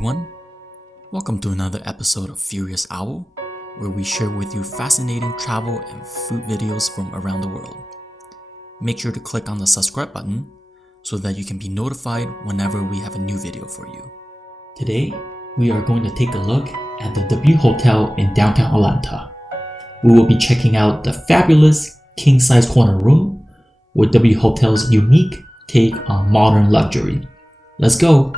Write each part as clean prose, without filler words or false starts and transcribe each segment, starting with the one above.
everyone. Welcome to another episode of Furious Owl, where we share with you fascinating travel and food videos from around the world. Make sure to click on the subscribe button so that you can be notified whenever we have a new video for you. Today, we are going to take a look at the W Hotel in downtown Atlanta. We will be checking out the fabulous king-size corner room with W Hotel's unique take on modern luxury. Let's go!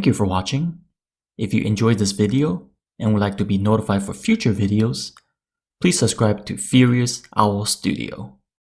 Thank you for watching. If you enjoyed this video and would like to be notified for future videos, please subscribe to Furious Owl Studio.